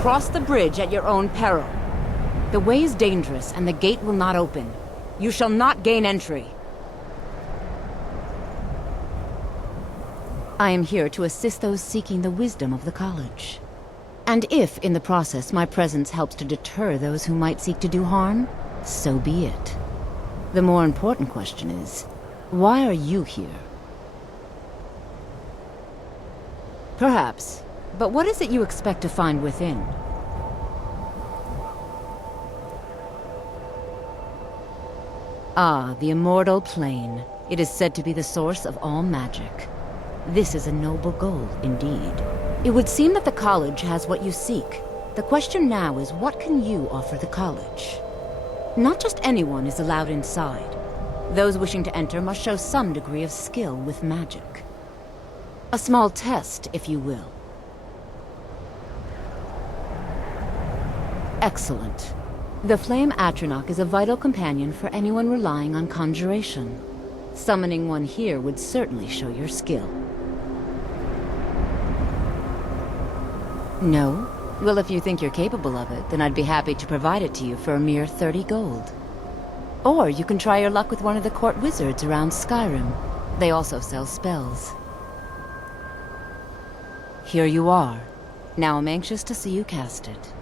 cross the bridge at your own peril. The way is dangerous, and the gate will not open. You shall not gain entry. I am here to assist those seeking the wisdom of the college. And if, in the process, my presence helps to deter those who might seek to do harm, so be it. The more important question is, why are you here? Perhaps, but what is it you expect to find within? Ah, the immortal plane. It is said to be the source of all magic. This is a noble goal, indeed. It would seem that the college has what you seek. The question now is, what can you offer the college? Not just anyone is allowed inside. Those wishing to enter must show some degree of skill with magic. A small test, if you will. Excellent. The Flame Atronach is a vital companion for anyone relying on conjuration. Summoning one here would certainly show your skill. No? Well, if you think you're capable of it, then I'd be happy to provide it to you for a mere 30 gold. Or you can try your luck with one of the court wizards around Skyrim. They also sell spells. Here you are. Now I'm anxious to see you cast it.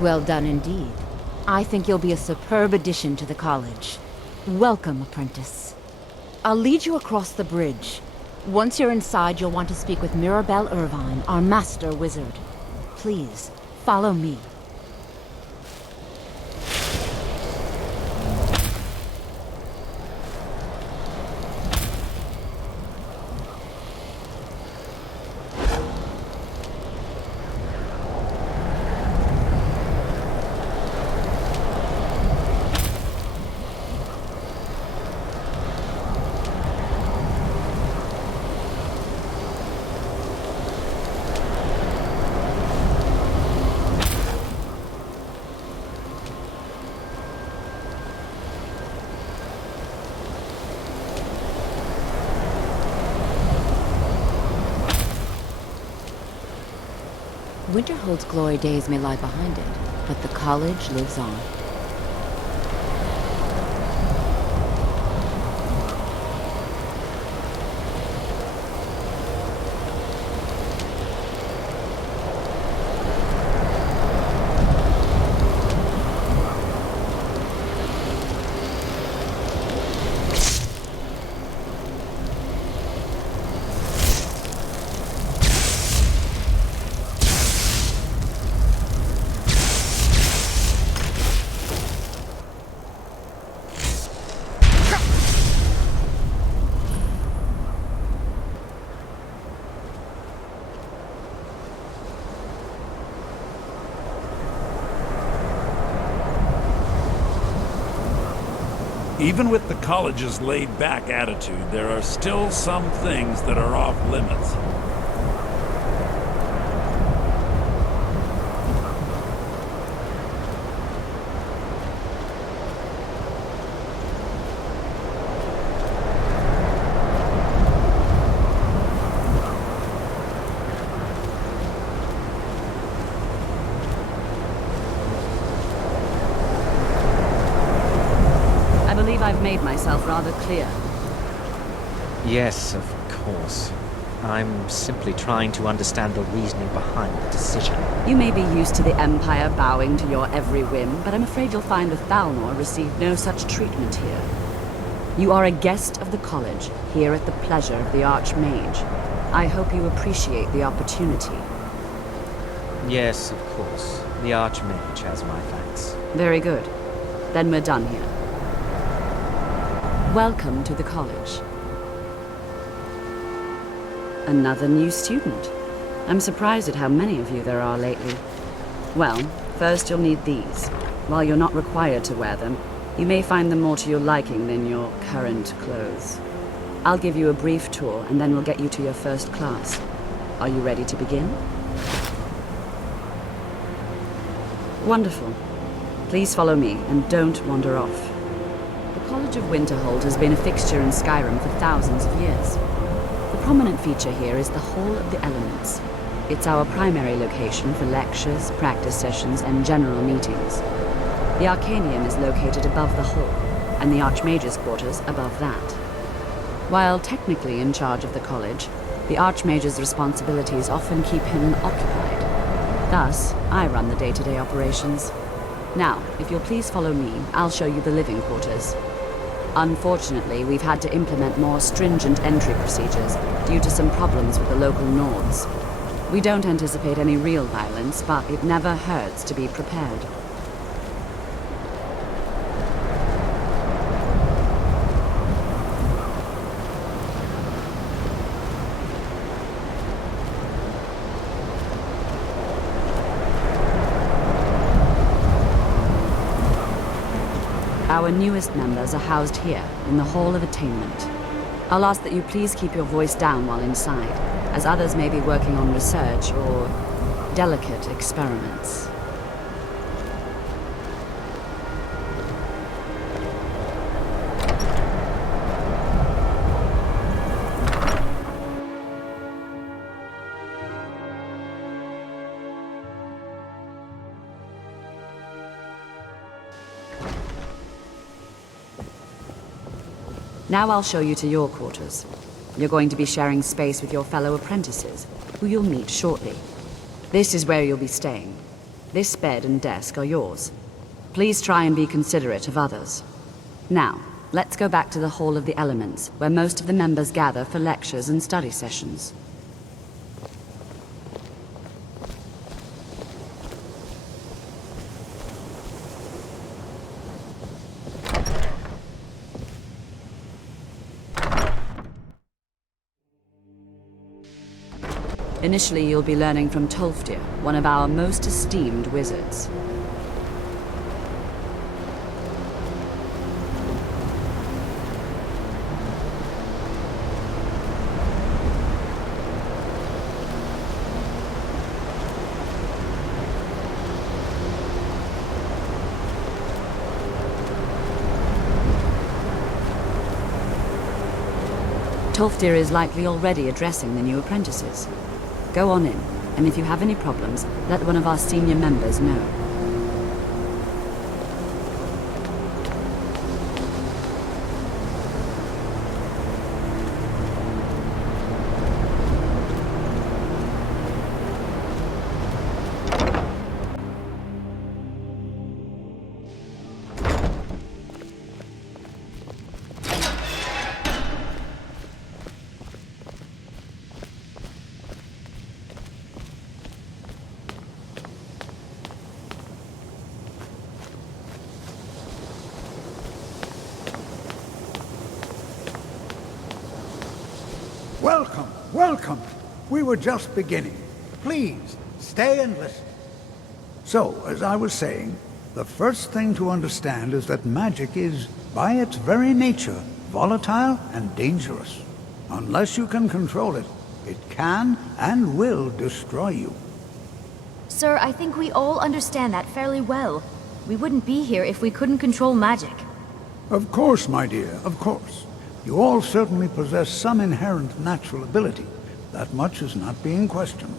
Well done indeed. I think you'll be a superb addition to the college. Welcome, apprentice. I'll lead you across the bridge. Once you're inside, you'll want to speak with Mirabelle Irvine, our master wizard. Please, follow me. Winterhold's glory days may lie behind it, but the college lives on. Even with the college's laid-back attitude, there are still some things that are off limits. I've made myself rather clear. Yes, of course. I'm simply trying to understand the reasoning behind the decision. You may be used to the Empire bowing to your every whim, but I'm afraid you'll find the Thalnor received no such treatment here. You are a guest of the college, here at the pleasure of the Archmage. I hope you appreciate the opportunity. Yes, of course. The Archmage has my thanks. Very good. Then we're done here. Welcome to the college. Another new student. I'm surprised at how many of you there are lately. Well, First, you'll need these. While you're not required to wear them, you may find them more to your liking than your current clothes. I'll give you a brief tour, and then we'll get you to your first class. Are you ready to begin? Wonderful. Please follow me, and don't wander off. The College of Winterhold has been a fixture in Skyrim for thousands of years. The prominent feature here is the Hall of the Elements. It's our primary location for lectures, practice sessions, and general meetings. The Arcanium is located above the hall, and the Archmage's quarters above that. While technically in charge of the college, the Archmage's responsibilities often keep him occupied. Thus, I run the day-to-day operations. Now, if you'll please follow me, I'll show you the living quarters. Unfortunately, we've had to implement more stringent entry procedures due to some problems with the local Nords. We don't anticipate any real violence, but it never hurts to be prepared. Our newest members are housed here, in the Hall of Attainment. I'll ask that you please keep your voice down while inside, as others may be working on research or delicate experiments. Now I'll show you to your quarters. You're going to be sharing space with your fellow apprentices, who you'll meet shortly. This is where you'll be staying. This bed and desk are yours. Please try and be considerate of others. Now, let's go back to the Hall of the Elements, where most of the members gather for lectures and study sessions. Initially, you'll be learning from Tolfdir, one of our most esteemed wizards. Tolfdir is likely already addressing the new apprentices. Go on in, and if you have any problems, let one of our senior members know. Welcome, welcome. We were just beginning. Please, stay and listen. So, as I was saying, the first thing to understand is that magic is, by its very nature, volatile and dangerous. Unless you can control it, it can and will destroy you. Sir, I think we all understand that fairly well. We wouldn't be here if we couldn't control magic. Of course, my dear, of course. You all certainly possess some inherent natural ability. That much is not being questioned.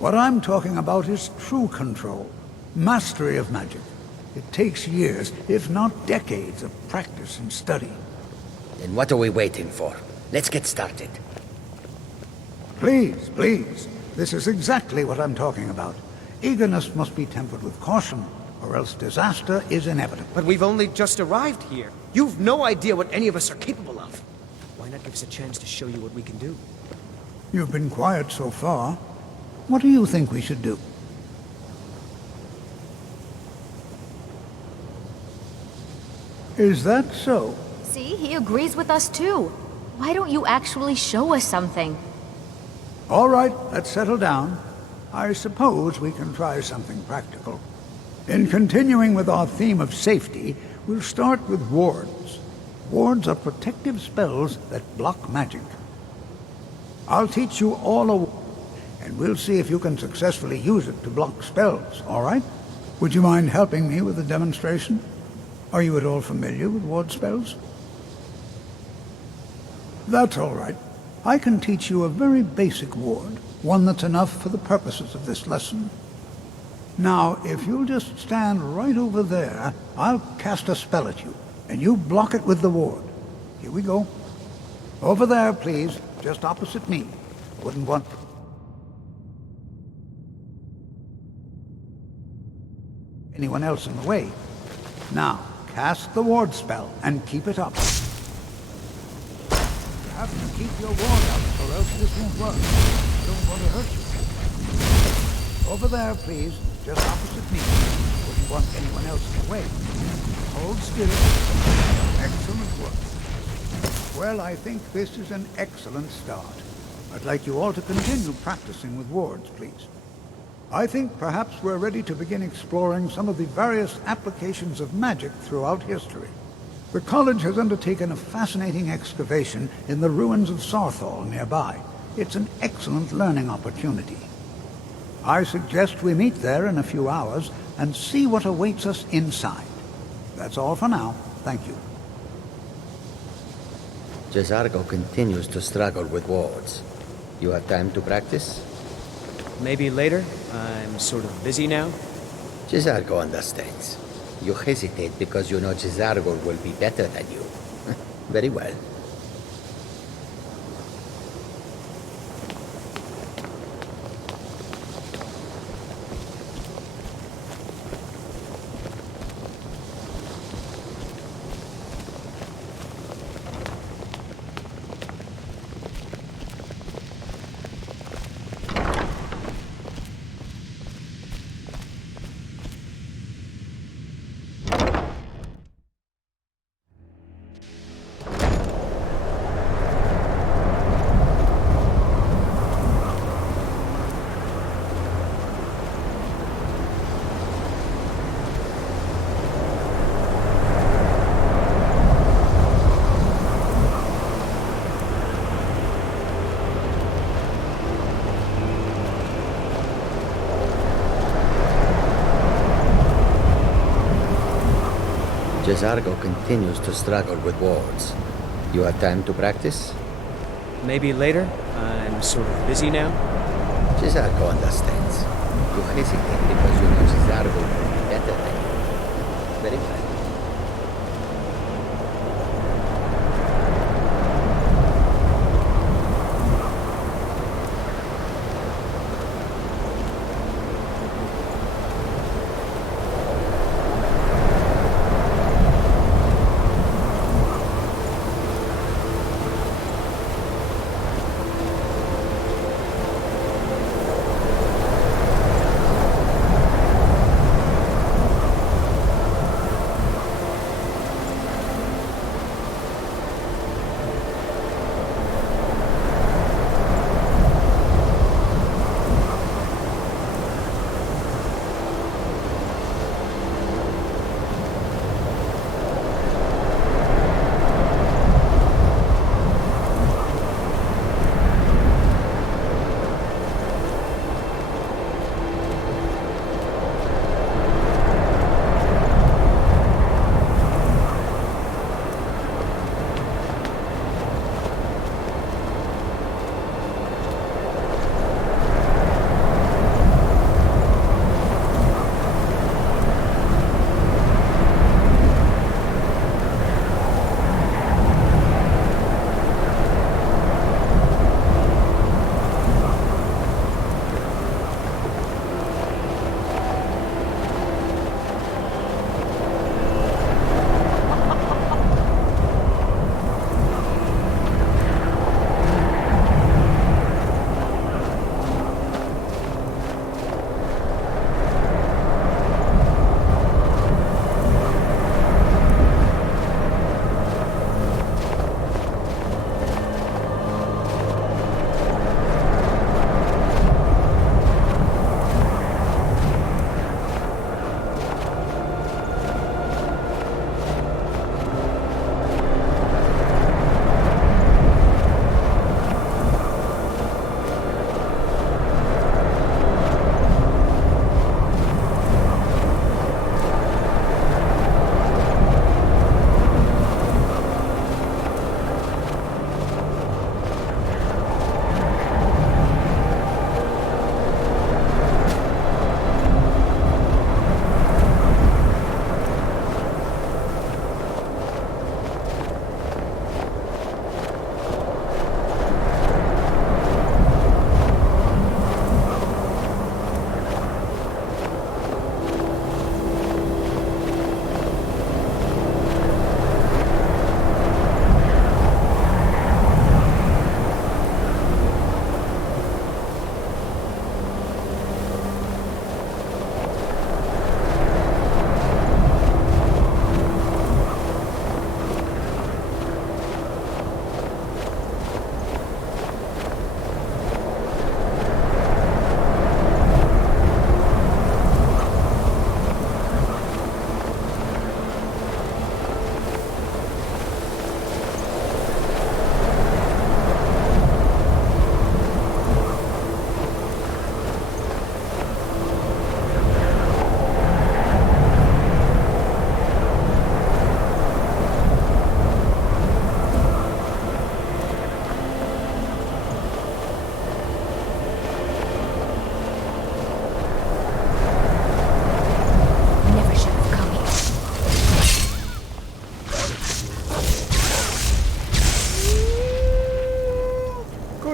What I'm talking about is true control, mastery of magic. It takes years, if not decades, of practice and study. Then what are we waiting for? Let's get started. Please, please. This is exactly what I'm talking about. Eagerness must be tempered with caution, or else disaster is inevitable. But we've only just arrived here. You've no idea what any of us are capable of. Why not give us a chance to show you what we can do? You've been quiet so far. What do you think we should do? Is that so? See, he agrees with us too. Why don't you actually show us something? All right, let's settle down. I suppose we can try something practical. In continuing with our theme of safety, we'll start with wards. Wards are protective spells that block magic. I'll teach you all a ward, and we'll see if you can successfully use it to block spells, all right? Would you mind helping me with the demonstration? Are you at all familiar with ward spells? That's all right. I can teach you a very basic ward, one that's enough for the purposes of this lesson. Now, if you'll just stand right over there, I'll cast a spell at you, and you block it with the ward. Here we go. Over there, please, just opposite me. Wouldn't want... anyone else in the way. Now, cast the ward spell, and keep it up. You have to keep your ward up, or else this won't work. I don't want to hurt you. Over there, please, just opposite me. Wouldn't want anyone else in the way. Hold still. Excellent work. Well, I think this is an excellent start. I'd like you all to continue practicing with wards, please. I think perhaps we're ready to begin exploring some of the various applications of magic throughout history. The college has undertaken a fascinating excavation in the ruins of Sarthal nearby. It's an excellent learning opportunity. I suggest we meet there in a few hours and see what awaits us inside. That's all for now. Thank you. Jezargo continues to struggle with wards. You have time to practice? Maybe later. I'm sort of busy now. Jezargo understands. You hesitate because you know Jezargo will be better than you. Very well. Jezargo continues to struggle with wards. You have time to practice? Maybe later. I'm sort of busy now. Jezargo understands. You hesitate because you know Jezargo will be better than you. Very well.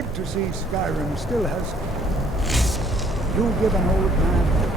good to see Skyrim still has... You give an old man hope.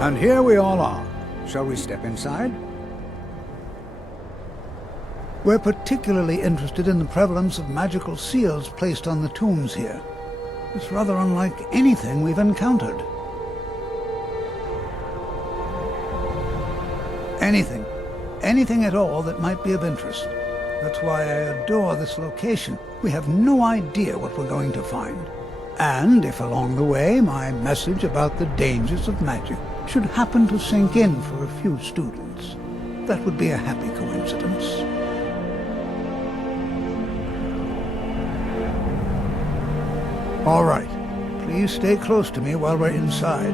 And here we all are. Shall we step inside? We're particularly interested in the prevalence of magical seals placed on the tombs here. It's rather unlike anything we've encountered. Anything at all that might be of interest. That's why I adore this location. We have no idea what we're going to find. And if along the way my message about the dangers of magic should happen to sink in for a few students, that would be a happy coincidence. All right. Please stay close to me while we're inside.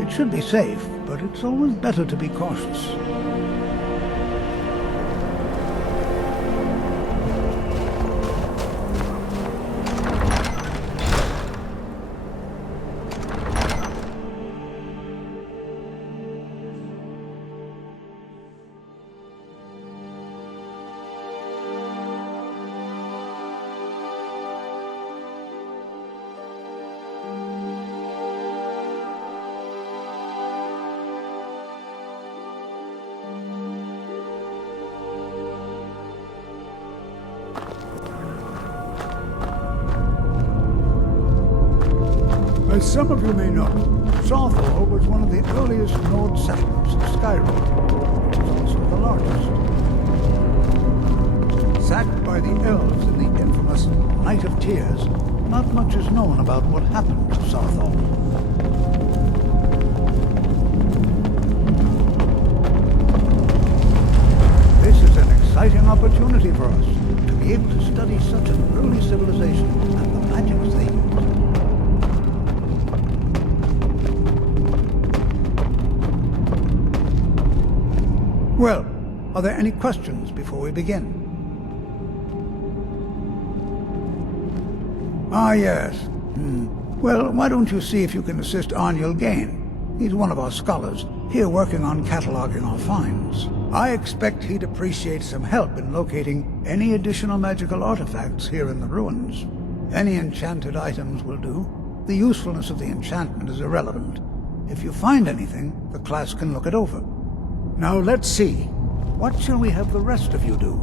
It should be safe, but it's always better to be cautious. As some of you may know, Southall was one of the earliest Nord settlements of Skyrim, which is also the largest. Sacked by the elves in the infamous Night of Tears, not much is known about what happened to Southall. This is an exciting opportunity for us to be able to study such an early civilization and the magics they used. Well, are there any questions before we begin? Ah, yes. Well, why don't you see if you can assist Arniel Gain? He's one of our scholars, here working on cataloging our finds. I expect he'd appreciate some help in locating any additional magical artifacts here in the ruins. Any enchanted items will do. The usefulness of the enchantment is irrelevant. If you find anything, the class can look it over. Now let's see. What shall we have the rest of you do?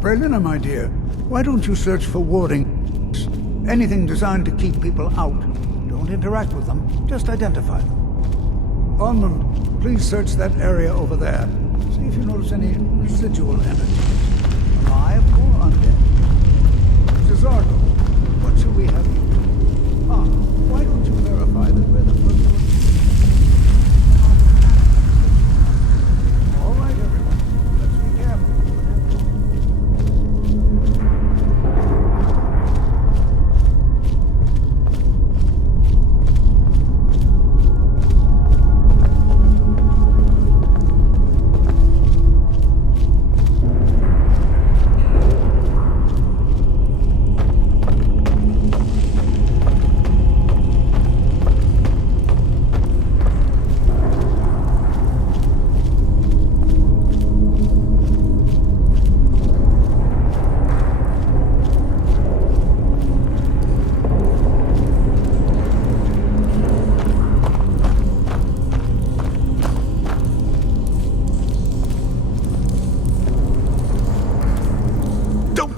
Brelina, my dear, why don't you search for warding? Anything designed to keep people out. Don't interact with them, just identify them. Almond, please search that area over there. See if you notice any residual energy. Alive or undead? Cesardo, what shall we have you do? Why don't you verify that we're the first one? All right, everyone. Let's be careful.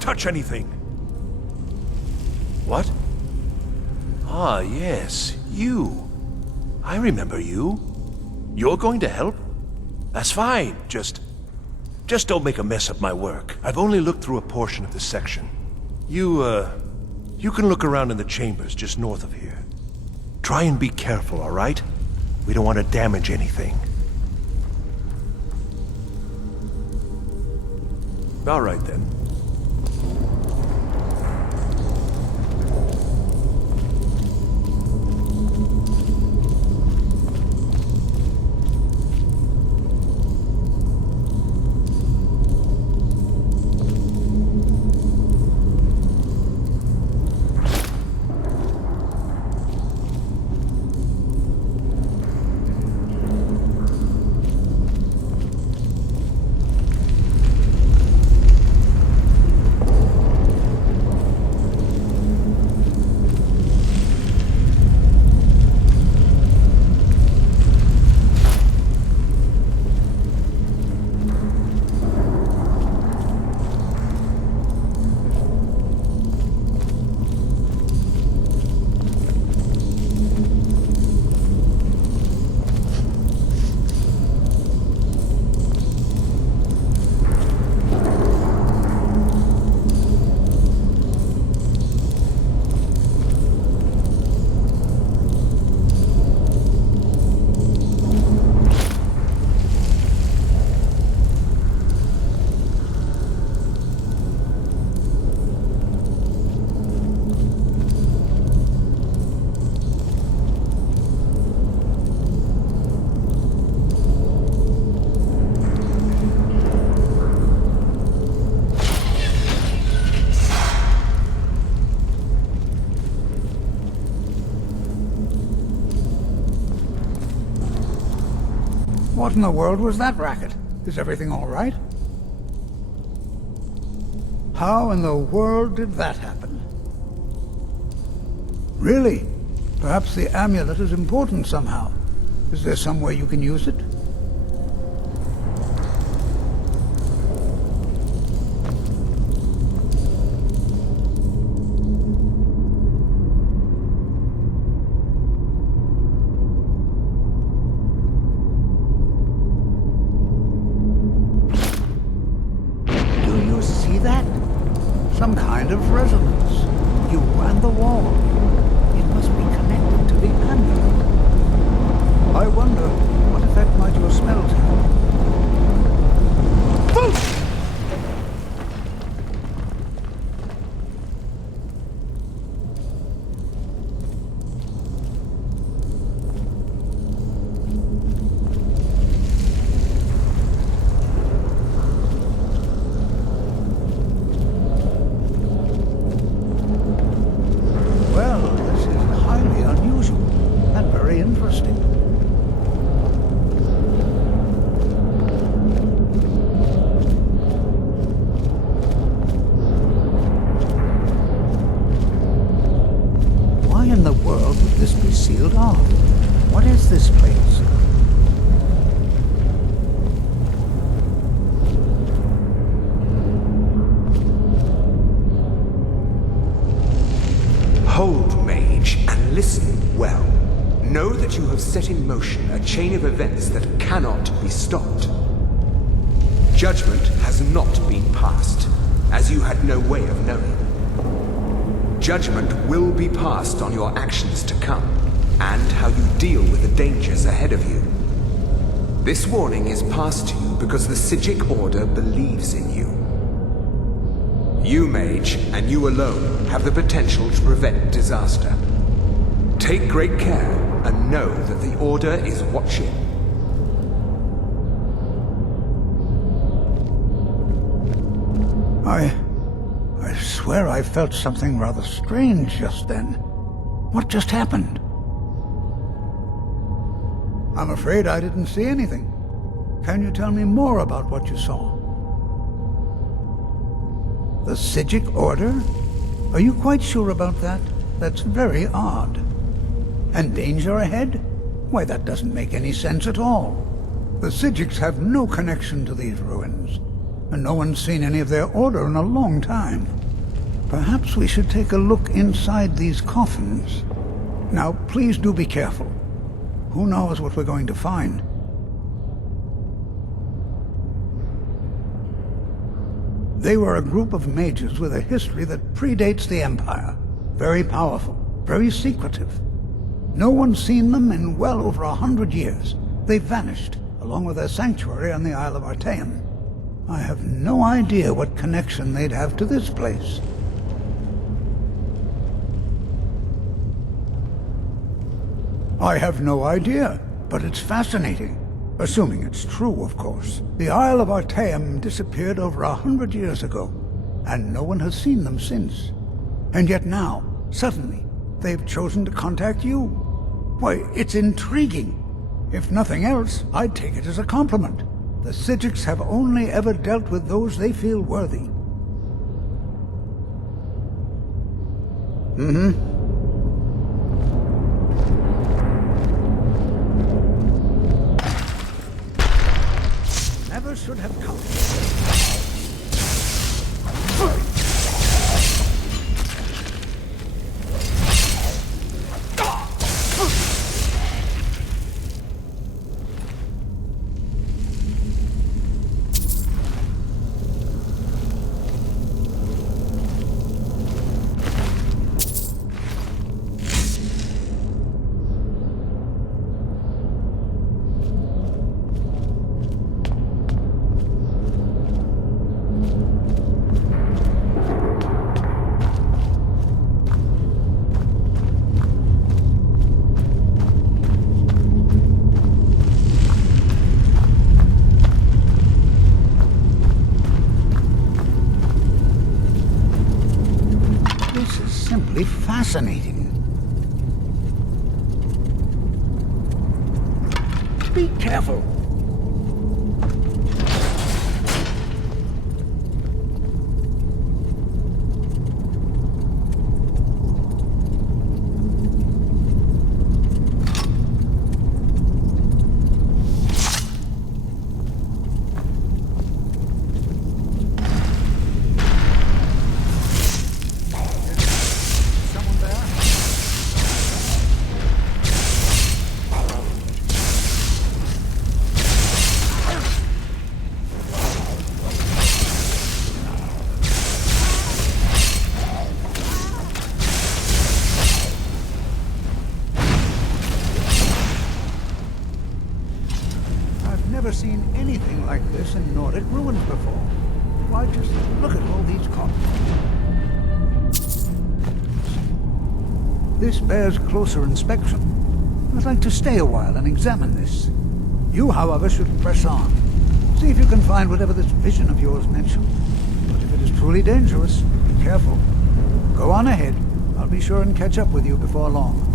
Touch anything. What? Ah, yes, you. I remember you. You're going to help? That's fine. Just don't make a mess of my work. I've only looked through a portion of this section. You can look around in the chambers just north of here. Try and be careful, all right? We don't want to damage anything. All right, then. What in the world was that racket? Is everything all right? How in the world did that happen? Really? Perhaps the amulet is important somehow. Is there some way you can use it? Some kind of resonance. You and the wall. It must be connected to the amulet. I wonder what effect might your spells have. Boosh! Why in the world would this be sealed off? What is this place? Hold, mage, and listen well. Know that you have set in motion a chain of events that cannot be stopped. Judgment has not been passed, as you had no way of knowing. Judgment will be passed on your actions to come, and how you deal with the dangers ahead of you. This warning is passed to you because the Psijic Order believes in you. You, mage, and you alone, have the potential to prevent disaster. Take great care, and know that the Order is watching. I swear I felt something rather strange just then. What just happened? I'm afraid I didn't see anything. Can you tell me more about what you saw? The Psijic Order? Are you quite sure about that? That's very odd. And danger ahead? Why, that doesn't make any sense at all. The Psijics have no connection to these ruins, and no one's seen any of their order in a long time. Perhaps we should take a look inside these coffins. Now, please do be careful. Who knows what we're going to find? They were a group of mages with a history that predates the Empire. Very powerful, very secretive. No one's seen them in well over 100 years. They vanished, along with their sanctuary on the Isle of Artaeum. I have no idea what connection they'd have to this place. I have no idea, but it's fascinating. Assuming it's true, of course. The Isle of Artaeum disappeared over 100 years ago, and no one has seen them since. And yet now, suddenly, they've chosen to contact you. Why, it's intriguing. If nothing else, I'd take it as a compliment. The Psijics have only ever dealt with those they feel worthy. Never should have come. Simply fascinating. Be careful. Never seen anything like this in Nordic ruins before. Why, just look at all these coffins. This bears closer inspection. I'd like to stay a while and examine this. You, however, should press on. See if you can find whatever this vision of yours mentioned. But if it is truly dangerous, be careful. Go on ahead. I'll be sure and catch up with you before long.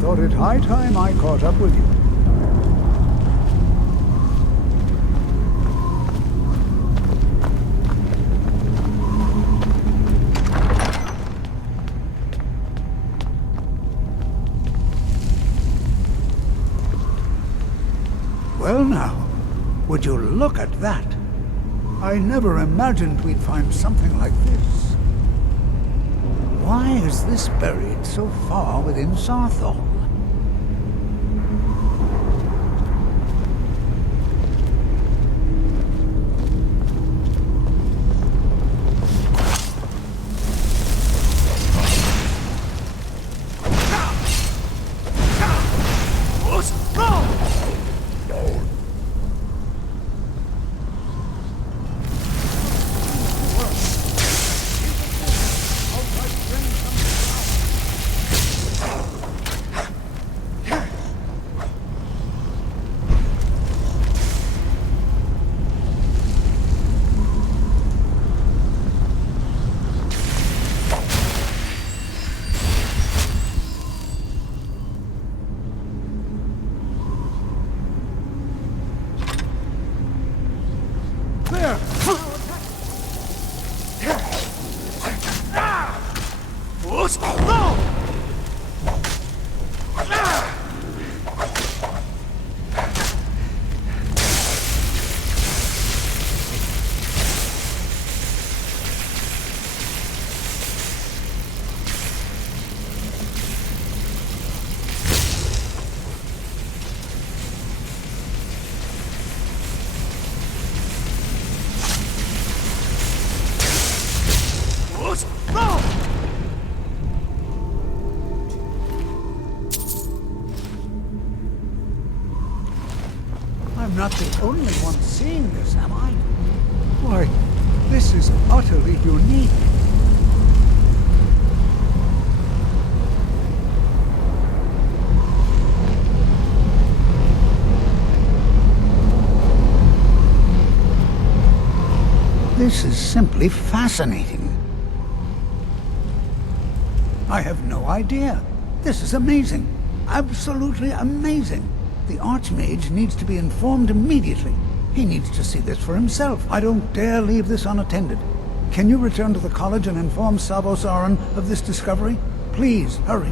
thought it high time I caught up with you. Well now, would you look at that? I never imagined we'd find something like this. Why is this buried so far within Sarthol? I'm not the only one seeing this, am I? Why, this is utterly unique. This is simply fascinating. I have no idea. This is amazing. Absolutely amazing. The Archmage needs to be informed immediately. He needs to see this for himself. I don't dare leave this unattended. Can you return to the college and inform Savos Aran of this discovery? Please, hurry.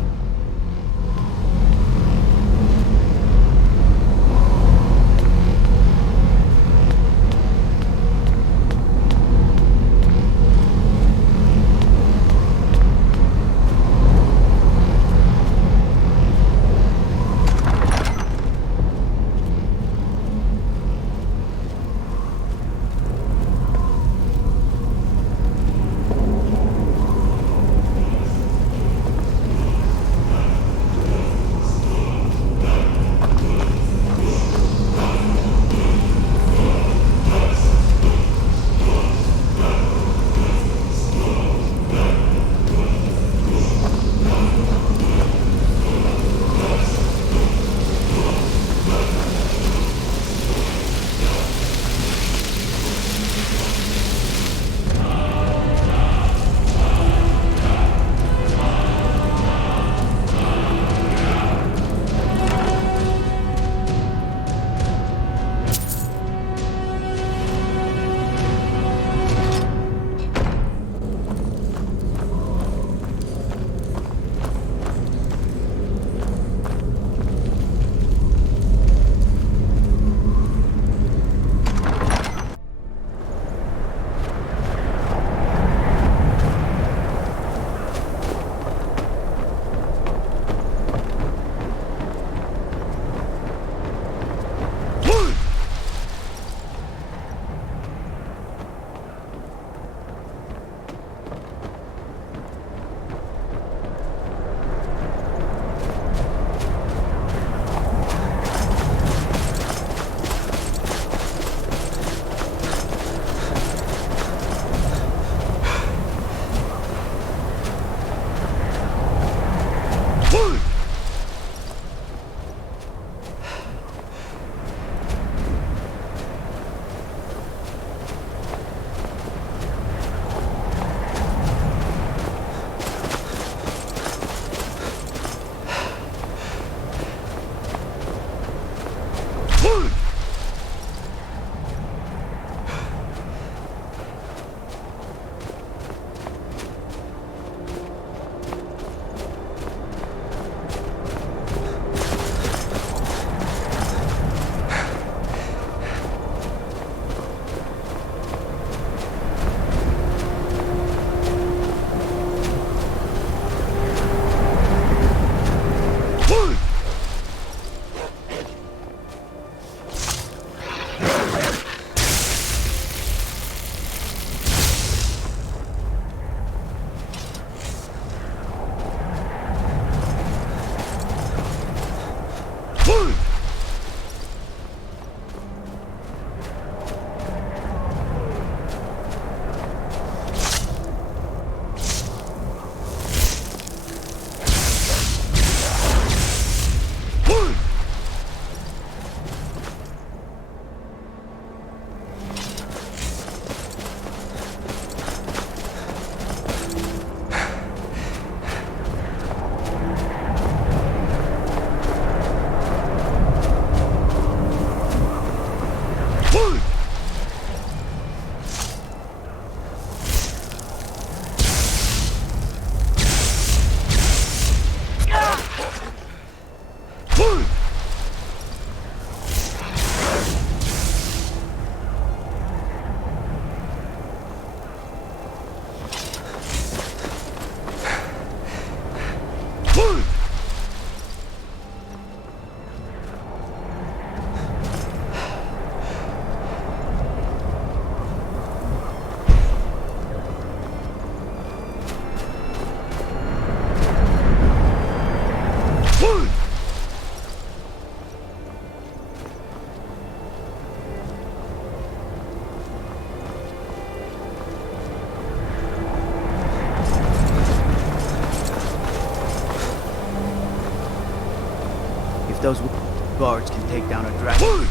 those guards can take down a dragon.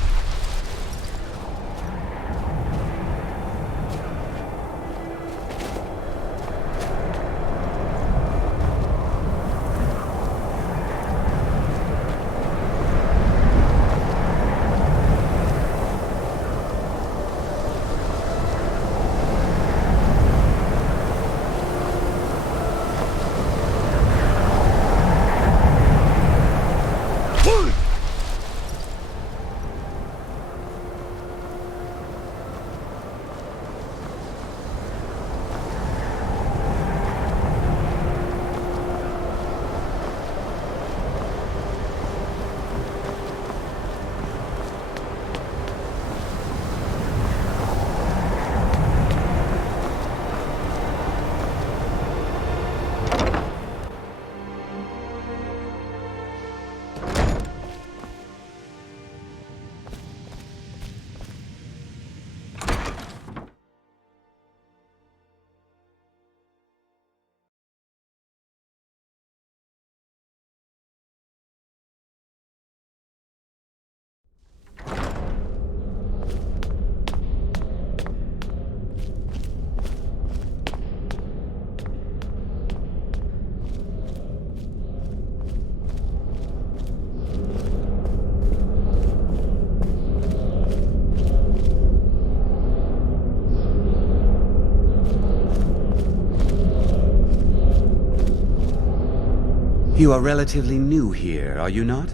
You are relatively new here, are you not?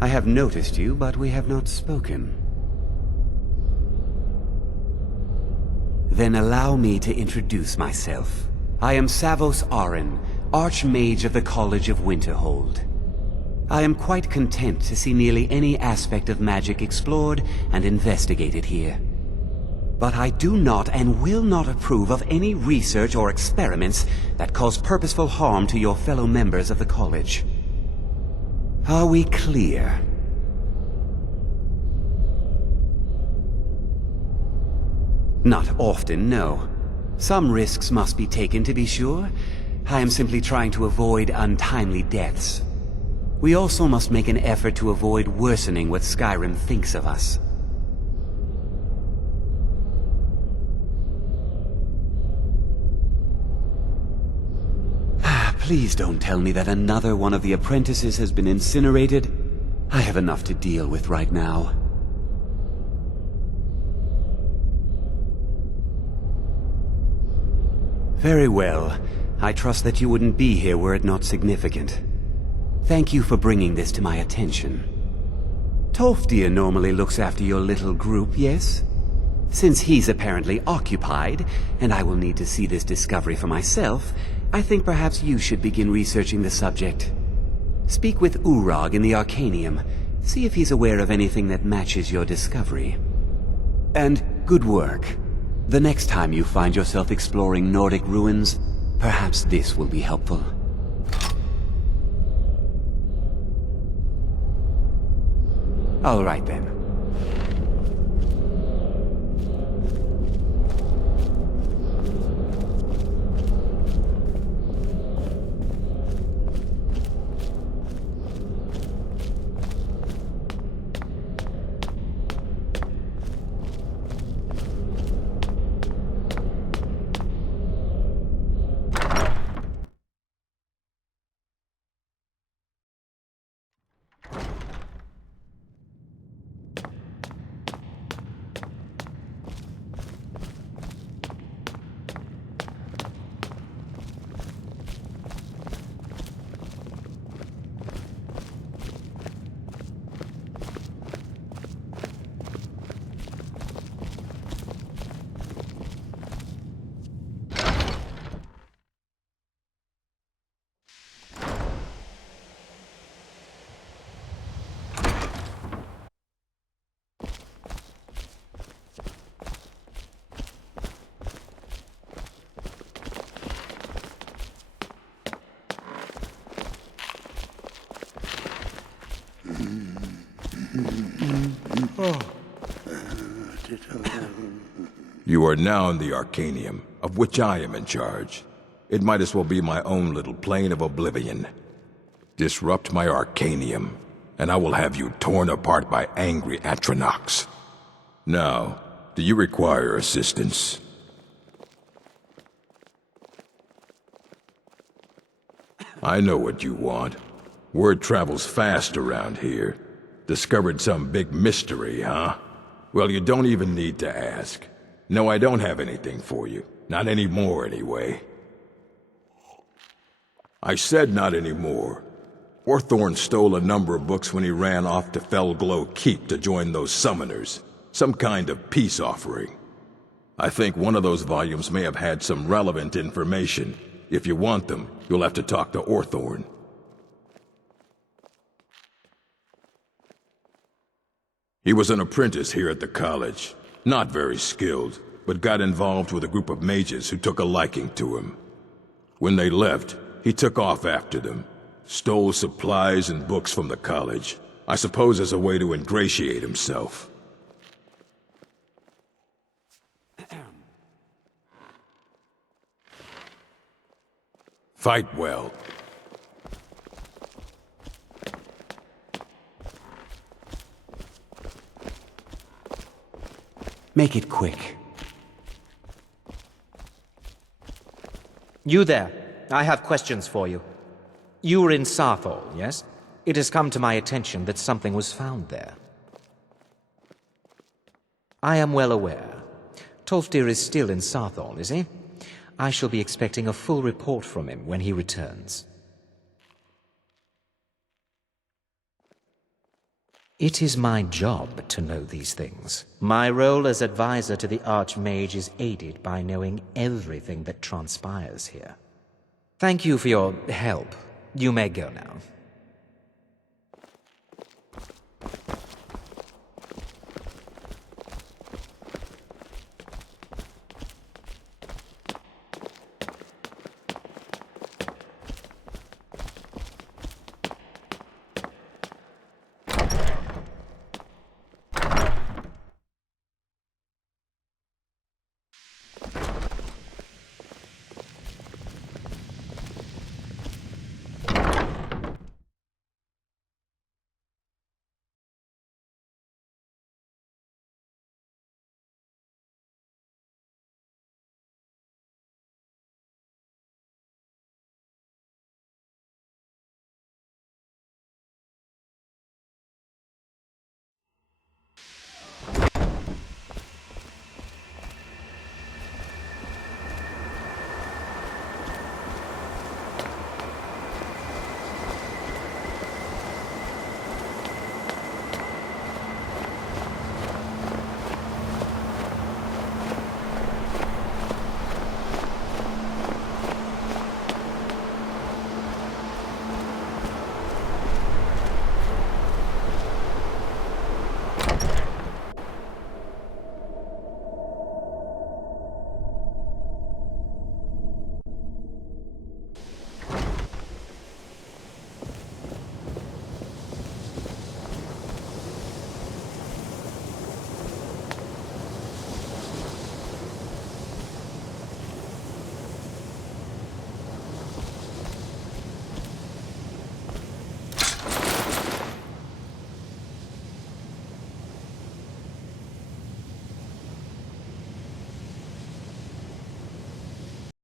I have noticed you, but we have not spoken. Then allow me to introduce myself. I am Savos Arin, Archmage of the College of Winterhold. I am quite content to see nearly any aspect of magic explored and investigated here. But I do not and will not approve of any research or experiments that cause purposeful harm to your fellow members of the college. Are we clear? Not often, no. Some risks must be taken, to be sure. I am simply trying to avoid untimely deaths. We also must make an effort to avoid worsening what Skyrim thinks of us. Please don't tell me that another one of the apprentices has been incinerated. I have enough to deal with right now. Very well. I trust that you wouldn't be here were it not significant. Thank you for bringing this to my attention. Tolfdir normally looks after your little group, yes? Since he's apparently occupied, and I will need to see this discovery for myself, I think perhaps you should begin researching the subject. Speak with Urag in the Arcanium. See if he's aware of anything that matches your discovery. And good work. The next time you find yourself exploring Nordic ruins, perhaps this will be helpful. All right then. You are now in the Arcanium, of which I am in charge. It might as well be my own little plane of oblivion. Disrupt my Arcanium, and I will have you torn apart by angry Atronachs. Now, do you require assistance? I know what you want. Word travels fast around here. Discovered some big mystery, huh? Well, you don't even need to ask. No, I don't have anything for you. Not anymore, anyway. I said not anymore. Orthorn stole a number of books when he ran off to Felglow Keep to join those summoners. Some kind of peace offering. I think one of those volumes may have had some relevant information. If you want them, you'll have to talk to Orthorn. He was an apprentice here at the college. Not very skilled, but got involved with a group of mages who took a liking to him. When they left, he took off after them. Stole supplies and books from the college. I suppose as a way to ingratiate himself. Fight well. Make it quick. You there. I have questions for you. You were in Sarthol, yes? It has come to my attention that something was found there. I am well aware. Tolfdir is still in Sarthol, is he? I shall be expecting a full report from him when he returns. It is my job to know these things. My role as advisor to the Archmage is aided by knowing everything that transpires here. Thank you for your help. You may go now.